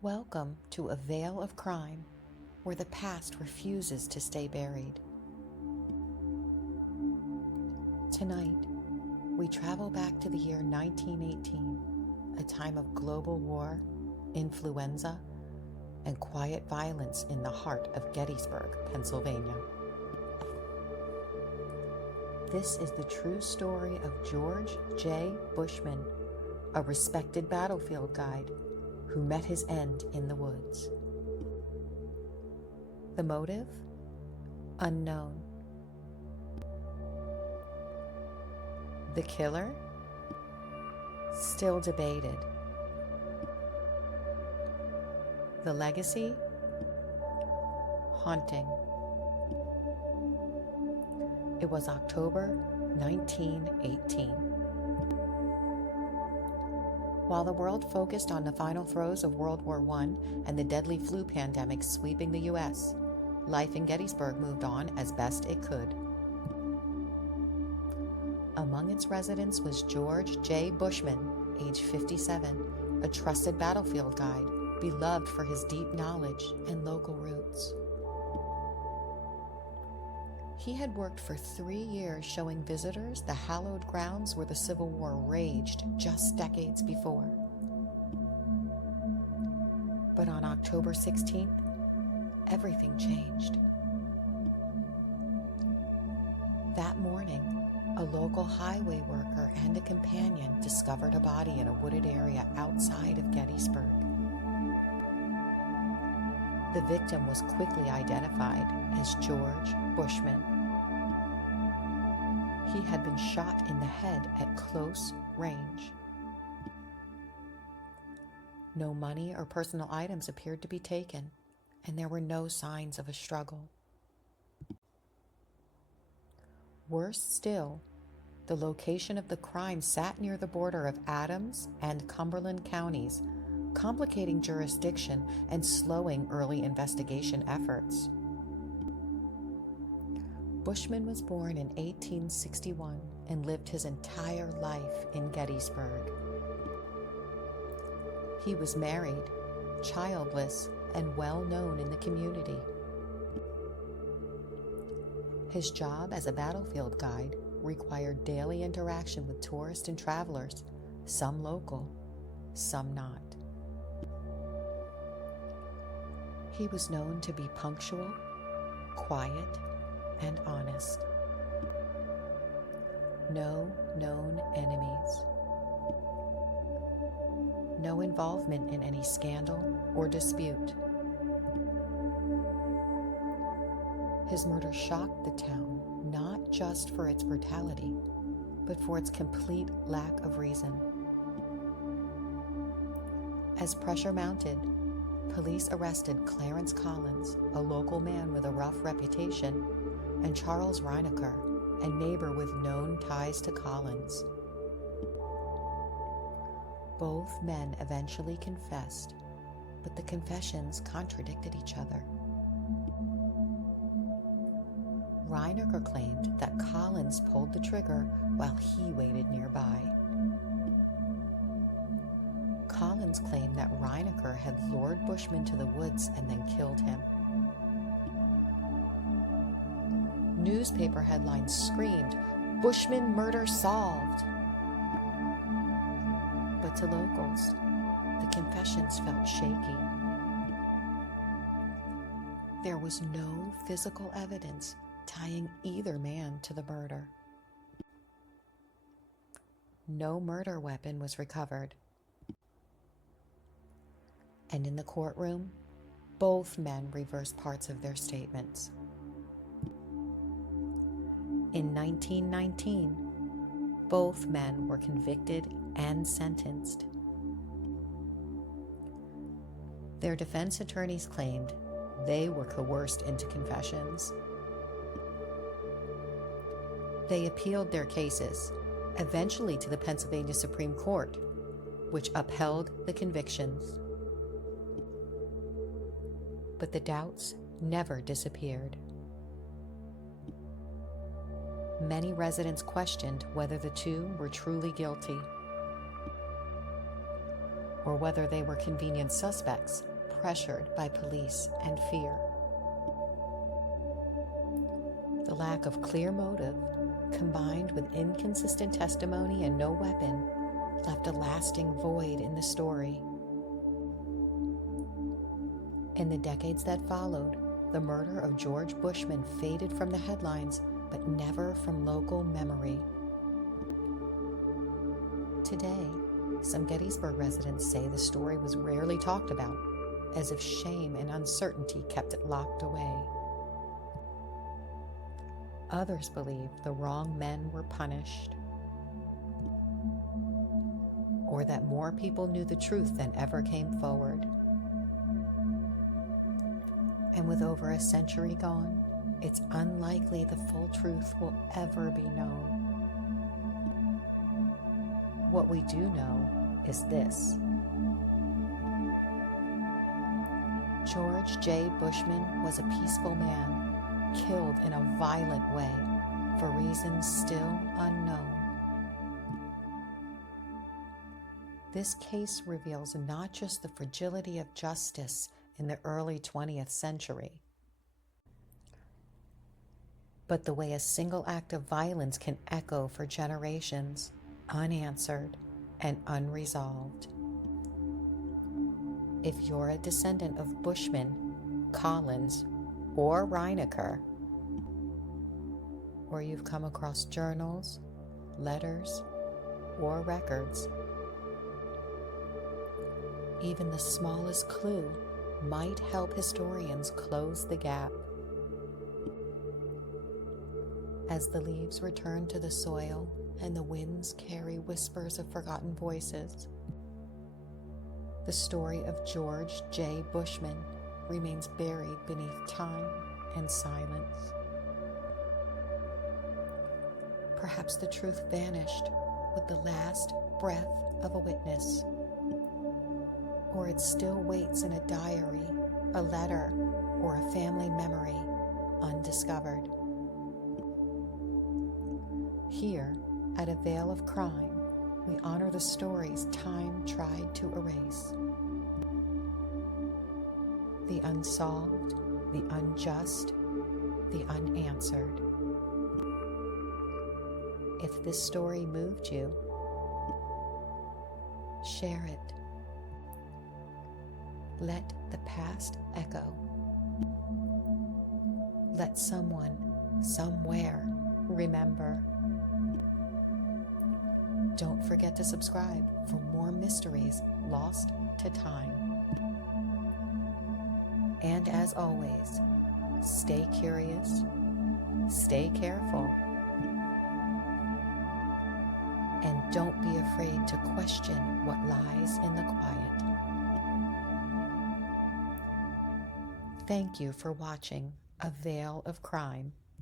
Welcome to a veil of crime where the past refuses to stay buried. Tonight, we travel back to the year 1918, a time of global war, influenza, and quiet violence in the heart of Gettysburg, Pennsylvania. This is the true story of George J. Bushman, a respected battlefield guide who met his end in the woods. The motive? Unknown. The killer? Still debated. The legacy? Haunting. It was October 1918. While the world focused on the final throes of World War I and the deadly flu pandemic sweeping the U.S., life in Gettysburg moved on as best it could. Among its residents was George J. Bushman, age 57, a trusted battlefield guide, beloved for his deep knowledge and local roots. He had worked for 3 years showing visitors the hallowed grounds where the Civil War raged just decades before. But on October 16th, everything changed. That morning, a local highway worker and a companion discovered a body in a wooded area outside of Gettysburg. The victim was quickly identified as George Bushman. He had been shot in the head at close range. No money or personal items appeared to be taken, and there were no signs of a struggle. Worse still, the location of the crime sat near the border of Adams and Cumberland counties, complicating jurisdiction and slowing early investigation efforts. Bushman was born in 1861 and lived his entire life in Gettysburg. He was married, childless, and well known in the community. His job as a battlefield guide required daily interaction with tourists and travelers, some local, some not. He was known to be punctual, quiet, and honest. No known enemies. No involvement in any scandal or dispute. His murder shocked the town, not just for its brutality, but for its complete lack of reason. As pressure mounted, police arrested Clarence Collins, a local man with a rough reputation, and Charles Reinecker, a neighbor with known ties to Collins. Both men eventually confessed, but the confessions contradicted each other. Reinecker claimed that Collins pulled the trigger while he waited nearby. Collins claimed that Reinecker had lured Bushman to the woods and then killed him. Newspaper headlines screamed, "Bushman murder solved!" But to locals, the confessions felt shaky. There was no physical evidence tying either man to the murder. No murder weapon was recovered. And in the courtroom, both men reversed parts of their statements. In 1919, both men were convicted and sentenced. Their defense attorneys claimed they were coerced into confessions. They appealed their cases, eventually to the Pennsylvania Supreme Court, which upheld the convictions. But the doubts never disappeared. Many residents questioned whether the two were truly guilty. or whether they were convenient suspects pressured by police and fear. The lack of clear motive, combined with inconsistent testimony and no weapon, left a lasting void in the story. In the decades that followed, the murder of George Bushman faded from the headlines, but never from local memory. Today, some Gettysburg residents say the story was rarely talked about, as if shame and uncertainty kept it locked away. Others believe the wrong men were punished, or that more people knew the truth than ever came forward. And with over a century gone, it's unlikely the full truth will ever be known. What we do know is this: George J. Bushman was a peaceful man, killed in a violent way for reasons still unknown. This case reveals not just the fragility of justice in the early 20th century, but the way a single act of violence can echo for generations, unanswered and unresolved. If you're a descendant of Bushman, Collins, or Reinecker, or you've come across journals, letters, or records, even the smallest clue might help historians close the gap. As the leaves return to the soil and the winds carry whispers of forgotten voices, the story of George J. Bushman remains buried beneath time and silence. Perhaps the truth vanished with the last breath of a witness, or it still waits in a diary, a letter, or a family memory undiscovered. Here, at A Veil of Crime, we honor the stories time tried to erase. The unsolved, the unjust, the unanswered. If this story moved you, share it. Let the past echo. Let someone, somewhere, remember. Don't forget to subscribe for more mysteries lost to time. And as always, stay curious, stay careful, and don't be afraid to question what lies in the quiet. Thank you for watching A Veil of Crime.